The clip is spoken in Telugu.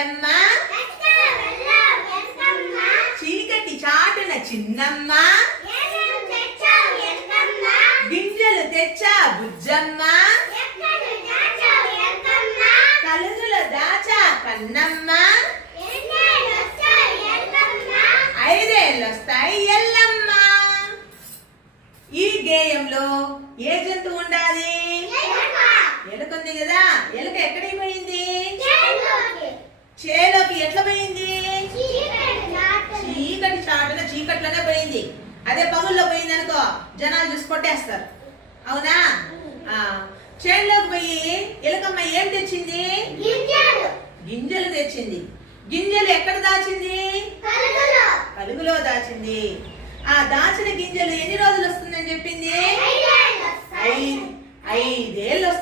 ఎల్లమ్మ చీకటి చాటున చిన్నమ్మ గింజలు తెచ్చా బుజ్జమ్మ కలుగులో దాచా కన్నమ్మ ఐదేళ్ళొస్తాయి ఎల్లమ్మ. ఈ గేయంలో ఏ జంతువు ఉండాలి? ఎలుక ఉంది కదా. ఎలుక ఎక్కడికి పోయింది? చేలోకి. ఎట్లా పోయింది? చీకటి చాటున చీకట్లోనే పోయింది. అదే పగుల్లో పోయింది అనుకో జనాలు చూసి కొట్టేస్తారు. అవునా? చేలోకి పోయి ఎలుకమ్మ ఏం తెచ్చింది? గింజలు తెచ్చింది. గింజలు ఎక్కడ దాచింది? కలుగులో దాచింది. ఆ దాచిన గింజలు ఎన్ని రోజులు వస్తుందని చెప్పింది? 5 ఏళ్ళు వస్తాయి.